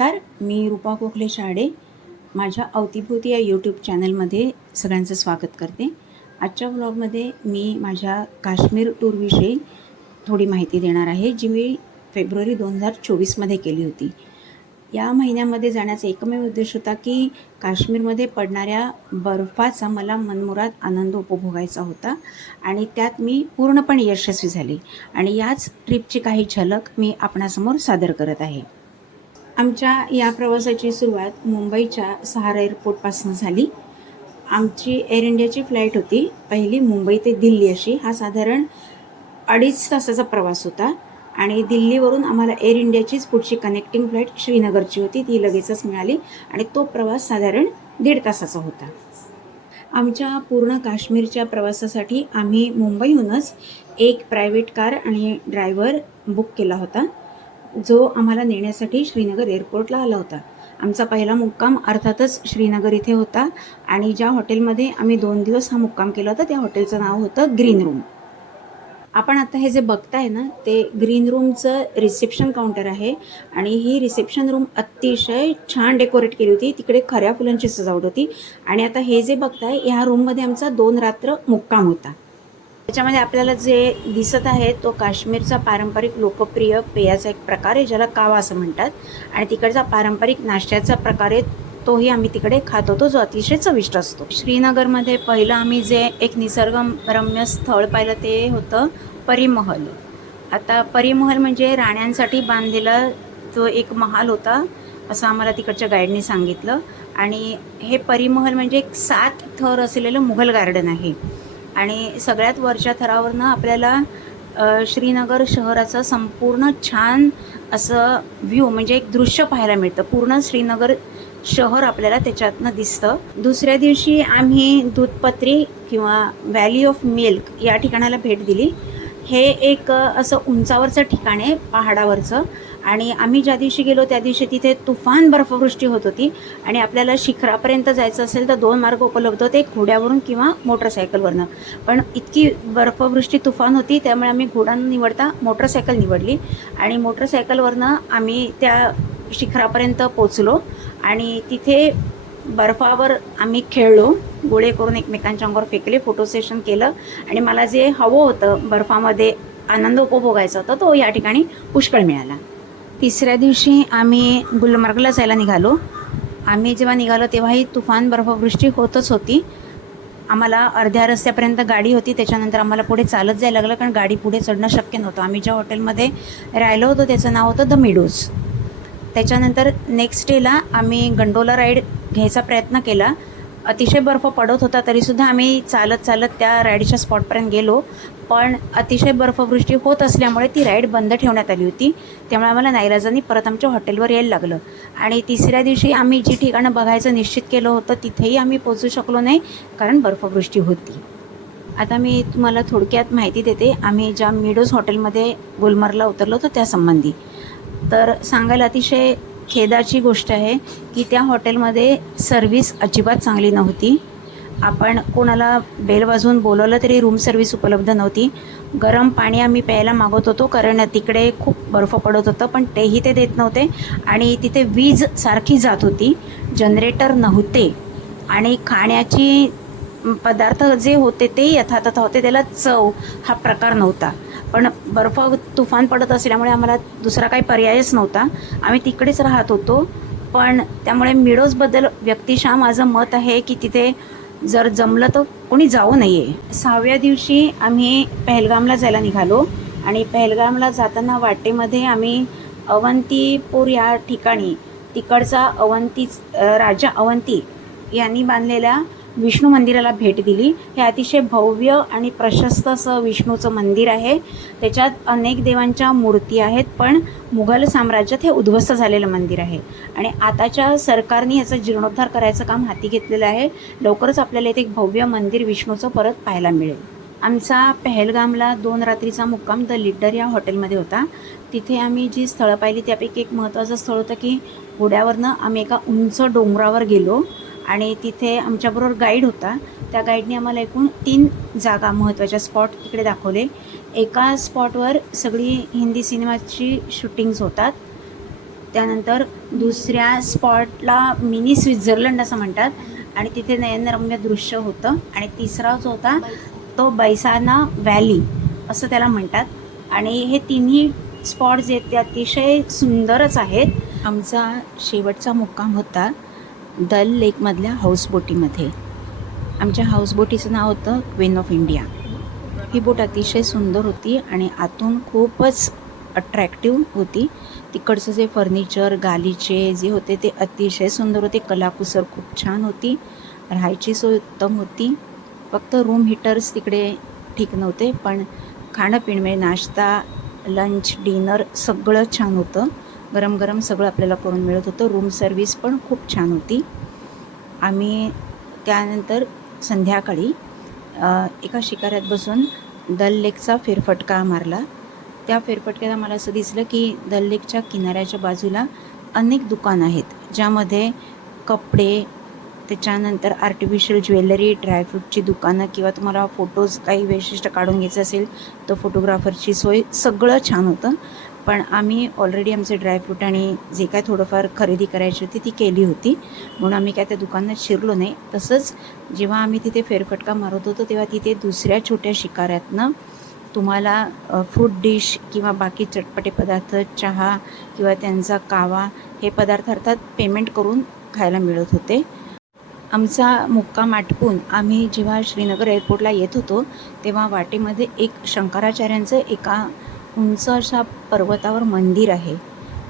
नमस्कार, मी रूपा कोखले शाळे माझ्या अवतीभोवती या यूट्यूब चॅनलमध्ये सगळ्यांचं स्वागत करते. आजच्या व्लॉगमध्ये मी माझ्या काश्मीर टूरविषयी थोडी माहिती देणार आहे, जी मी फेब्रुवारी 2024मध्ये केली होती. या महिन्यामध्ये जाण्याचा एकमेव उद्देश होता की काश्मीरमध्ये पडणाऱ्या बर्फाचा मला मनमुराद आनंद उपभोगायचा होता आणि त्यात मी पूर्णपणे यशस्वी झाले आणि याच ट्रिपची काही झलक मी आपणासमोर सादर करत आहे. आमच्या या प्रवासाची सुरुवात मुंबईच्या सहारा एअरपोर्टपासून झाली. आमची एअर इंडियाची फ्लाईट होती पहिली मुंबई ते दिल्ली अशी. हा साधारण 2.5 तासाचा प्रवास होता आणि दिल्लीवरून आम्हाला एअर इंडियाचीच पुढची कनेक्टिंग फ्लाईट श्रीनगरची होती, ती लगेचच मिळाली आणि तो प्रवास साधारण 1.5 तासाचा होता. आमच्या पूर्ण काश्मीरच्या प्रवासासाठी आम्ही मुंबईहूनच एक प्रायव्हेट कार आणि ड्रायव्हर बुक केला होता, जो आम्हाला नेण्यासाठी श्रीनगर एअरपोर्टला आला होता. आमचा पहिला मुक्काम अर्थातच श्रीनगर इथे होता आणि ज्या हॉटेलमध्ये आम्ही 2 दिवस हा मुक्काम केला होता त्या हॉटेलचं नाव होतं ग्रीन रूम. आपण आता हे जे बघताय ना, ते ग्रीन रूमचं रिसेप्शन काउंटर आहे आणि ही रिसेप्शन रूम अतिशय छान डेकोरेट केली होती. तिकडे खऱ्या फुलांची सजावट होती आणि आता हे जे बघताय ह्या रूममध्ये आमचा 2 रात्र मुक्काम होता. त्याच्यामध्ये आपल्याला जे दिसत आहे तो काश्मीरचा पारंपरिक लोकप्रिय पेयाचा एक प्रकार आहे, ज्याला कावा असं म्हणतात आणि तिकडचा पारंपरिक नाश्त्याचा प्रकार आहे, तोही आम्ही तिकडे खात होतो, जो अतिशय चविष्ट असतो. श्रीनगरमध्ये पहिलं आम्ही जे एक निसर्गरम्य स्थळ पाहिलं ते होतं परीमहल. आता परीमहल म्हणजे राण्यांसाठी बांधलेला जो एक महाल होता असं आम्हाला तिकडच्या गाईडने सांगितलं आणि हे परीमहल म्हणजे एक 7 थर असलेलं मुघल गार्डन आहे आणि सगळ्यात वरच्या थरावरनं आपल्याला श्रीनगर शहराचं संपूर्ण छान असं व्ह्यू म्हणजे एक दृश्य पाहायला मिळतं. पूर्ण श्रीनगर शहर आपल्याला त्याच्यातनं दिसतं. दुसऱ्या दिवशी आम्ही दूधपत्री किंवा व्हॅली ऑफ मिल्क या ठिकाणाला भेट दिली. हे एक असं उंचावरचं ठिकाण आहे पहाडावरचं आणि आम्ही ज्या दिवशी गेलो त्या दिवशी तिथे तुफान बर्फवृष्टी होत होती आणि आपल्याला शिखरापर्यंत जायचं असेल तर 2 मार्ग उपलब्ध होते, घोड्यावरून किंवा मोटरसायकलवरनं. पण इतकी बर्फवृष्टी तुफान होती त्यामुळे आम्ही घोडा न निवडता मोटरसायकल निवडली आणि मोटरसायकलवरनं आम्ही त्या शिखरापर्यंत पोचलो आणि तिथे बर्फावर आम्ही खेळलो, गोळे करून एकमेकांच्या अंगावर फेकले, फोटो सेशन केलं आणि मला जे हवं होतं बर्फामध्ये आनंद उपभोगायचा होता तो या ठिकाणी पुष्कळ मिळाला. तिसऱ्या दिवशी आम्ही गुलमर्गला जायला निघालो. आम्ही जेव्हा निघालो तेव्हाही तुफान बर्फवृष्टी होतच होती. आम्हाला अर्ध्या रस्त्यापर्यंत गाडी होती, त्याच्यानंतर आम्हाला पुढे चालत जायला लागलं कारण गाडी पुढे चढणं शक्य नव्हतं. आम्ही ज्या हॉटेलमध्ये राहिलो होतो त्याचं नाव होतं द मिडोज. त्याच्यानंतर नेक्स्ट डेला आम्ही गंडोला राईड घ्यायचा प्रयत्न केला. अतिशय बर्फ पडत होता तरीसुद्धा आम्ही चालत चालत त्या राईडच्या स्पॉटपर्यंत गेलो, पण अतिशय बर्फवृष्टी होत असल्यामुळे ती राईड बंद ठेवण्यात आली होती. त्यामुळे आम्हाला नाईलाजानी परत आमच्या हॉटेलवर यायला लागलं आणि तिसऱ्या दिवशी आम्ही जी ठिकाणं बघायचं निश्चित केलं होतं तिथेही आम्ही पोचू शकलो नाही कारण बर्फवृष्टी होती. आता मी तुम्हाला थोडक्यात माहिती देते आम्ही ज्या मिडोज हॉटेलमध्ये गुलमर्गला उतरलो होतो त्यासंबंधी. तर सांगायला अतिशय खेदाची गोष्ट आहे की त्या हॉटेलमध्ये सर्व्हिस अजिबात चांगली नव्हती. आपण कोणाला बेल वाजवून बोलवलं तरी रूम सर्व्हिस उपलब्ध नव्हती. गरम पाणी आम्ही प्यायला मागत होतो कारण तिकडे खूप बर्फ पडत होतं, पण तेही ते देत नव्हते आणि तिथे वीज सारखी जात होती, जनरेटर नव्हते आणि खाण्याची पदार्थ जे होते ते यथातथा होते, त्याला चव हा प्रकार नव्हता. पण बर्फ तुफान पडत असल्यामुळे आम्हाला दुसरा काही पर्यायच नव्हता. आम्ही तिकडेच राहत होतो, पण त्यामुळे मिडोजबद्दल व्यक्तिशः माझं मत आहे की तिथे जर जमलं तर कोणी जाऊ नये. 6व्या दिवशी आम्ही पहलगामला जायला निघालो आणि पहलगामला जाताना वाटेमध्ये आम्ही अवंतीपूर या ठिकाणी तिकडचा राजा अवंती यांनी बांधलेल्या विष्णू मंदिराला भेट दिली. हे अतिशय भव्य आणि प्रशस्त असं विष्णूचं मंदिर आहे. त्याच्यात अनेक देवांच्या मूर्ती आहेत, पण मुघल साम्राज्यात हे उद्ध्वस्त झालेलं मंदिर आहे आणि आताच्या सरकारने याचा जीर्णोद्धार करायचं काम हाती घेतलेलं आहे. लवकरच आपल्याला इथे एक भव्य मंदिर विष्णूचं परत पाहायला मिळेल. आमचा पहलगामला 2 रात्रीचा मुक्काम द लिडर या हॉटेलमध्ये होता. तिथे आम्ही जी स्थळं पाहिली त्यापैकी एक महत्त्वाचं स्थळ होतं की घोड्यावरनं आम्ही एका उंच डोंगरावर गेलो आणि तिथे आमच्याबरोबर गाईड होता. त्या गाईडने आम्हाला एकूण 3 जागा महत्त्वाच्या स्पॉट तिकडे दाखवले. एका स्पॉटवर सगळी हिंदी सिनेमाची शूटिंग्स होतात, त्यानंतर दुसऱ्या स्पॉटला मिनी स्वित्झर्लंड असं म्हणतात आणि तिथे नयनरम्य दृश्य होतं. आणि तिसरा जो होता तो बैसाना व्हॅली असं त्याला म्हणतात. आणि हे तिन्ही स्पॉट जे ते अतिशय सुंदरच आहेत. आमचा शेवटचा मुक्काम होता दल लेकमधल्या हाऊसबोटीमध्ये. आमच्या हाऊसबोटीचं नाव होतं क्वीन ऑफ इंडिया. ही बोट अतिशय सुंदर होती आणि आतून खूपच अट्रॅक्टिव्ह होती. तिकडचं जे फर्निचर गालीचे जे होते ते अतिशय सुंदर होते. कलाकुसर खूप छान होती. राहायची सोय उत्तम होती. फक्त रूम हीटर्स तिकडे ठीक नव्हते, पण खाणंपिणं म्हणजे नाश्ता, लंच, डिनर सगळं छान होतं. गरम गरम सगळं आपल्याला करून मिळत होतं. रूम सर्विस पण खूप छान होती. आम्ही त्यानंतर संध्याकाळी एका शिकाऱ्यात बसून दल लेकचा फेरफटका मारला. त्या फेरफटक्याला मला असं दिसलं की दल लेकच्या किनाऱ्याच्या बाजूला अनेक दुकानं आहेत, ज्यामध्ये कपडे, त्याच्यानंतर आर्टिफिशियल ज्वेलरी, ड्रायफ्रूटची दुकानं किंवा तुम्हाला फोटोज काही वैशिष्ट्य काढून घ्यायचं असेल तर फोटोग्राफरची सोय सगळं छान होतं. पण आम्ही ऑलरेडी आमचे ड्रायफ्रूट आणि जे काय थोडंफार खरेदी करायची होती ती केली होती, म्हणून आम्ही काय त्या दुकानात शिरलो नाही. तसंच जेव्हा आम्ही तिथे फेरफटका मारत होतो तेव्हा तिथे दुसऱ्या छोट्या शिकाऱ्यातनं तुम्हाला फ्रूट डिश किंवा बाकी चटपटे पदार्थ, चहा किंवा त्यांचा कावा हे पदार्थ अर्थात पेमेंट करून खायला मिळत होते. आमचा मुक्काम आटपून आम्ही जेव्हा श्रीनगर एअरपोर्टला येत होतो तेव्हा वाटेमध्ये एक शंकराचार्यांचं एका उंच अशा पर्वतावर मंदिर आहे.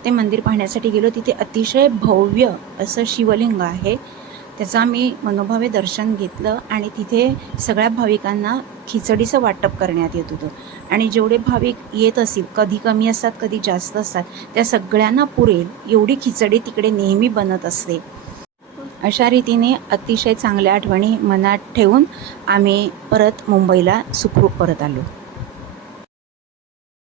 ते मंदिर पाहण्यासाठी गेलो. तिथे अतिशय भव्य असं शिवलिंग आहे. त्याचं आम्ही मनोभावे दर्शन घेतलं आणि तिथे सगळ्या भाविकांना खिचडीचं वाटप करण्यात येत होतं. आणि जेवढे भाविक येत असतील, कधी कमी असतात कधी जास्त असतात, त्या सगळ्यांना पुरेल एवढी खिचडी तिकडे नेहमी बनत असते. अशा रीतीने अतिशय चांगल्या आठवणी मनात ठेवून आम्ही परत मुंबईला सुखरूप परत आलो.